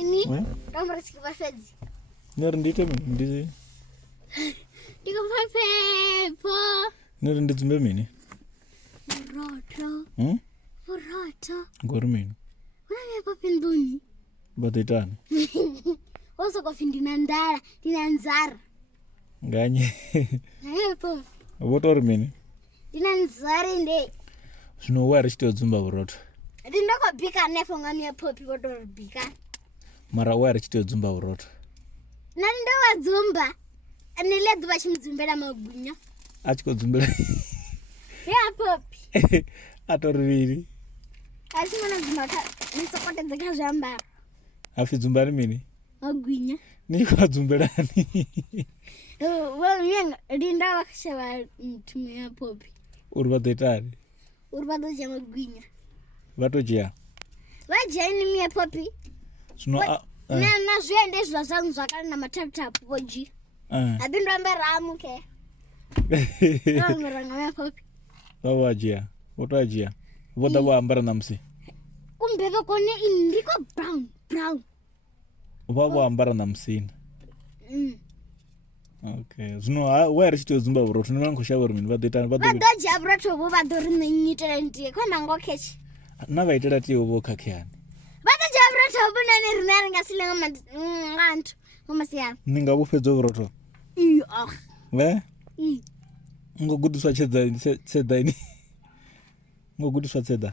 ini nomor sekitar fedzi ndite ndi ndiko pepo nditsumbe mini roto ngori mini unamia papinduni batitani oso kofi ndina ndara ndina nzara nganye po votori mini ndina nzara inde zvino wari chitodzumba uroto ndindokobhika nepo ngamia popi votoribhika mara wari chitodzumba uroto nandindowadzumba niledzi vachimudzimbira magwinya achikodzumba popi atoriviri achimona dzumba nisokote dzakazvambara afi dzumba rimini magwinya nikwadzumberani rinda vakashava mtume yapopi uri vadoitari uri vadoja magwinya vatojiya vajaini mie popi zvino nazviende izva zvangu zvakari namataputapu voji abindoamberamuke amuranga mie popi vavajiya votoajiya voda voambara namusi kumbeve kone ini ndiko brown vavoambara namusina okay zvino wairi chitodzumba uroto nevanongoshavori mini vadoja uroto vo vadorimenyitira ndiye kwanangokechi navaitira tiwo vokakiyani vadoja uroto vunane rina ringasilenga ngantu vomasiyana ningavopedza uroto iyo ve ngogudiswa tseda ini ngogudiswa tseda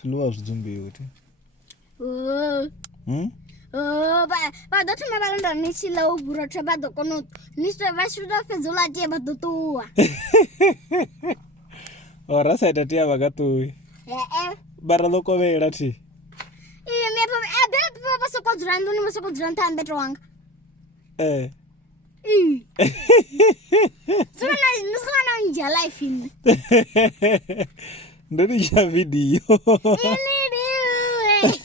swiluwa zvidzumbiwi kuti vadotuma valonda nichila uburoto vadokono niswe vashudofedzolatiye vadotuwa orasaita tiya vakatuwi bara lokovera ti iyo mepo vasokodzura nduni vasokodzura ntambeto wanga nisivana unja life ini ndonicha video inidiwe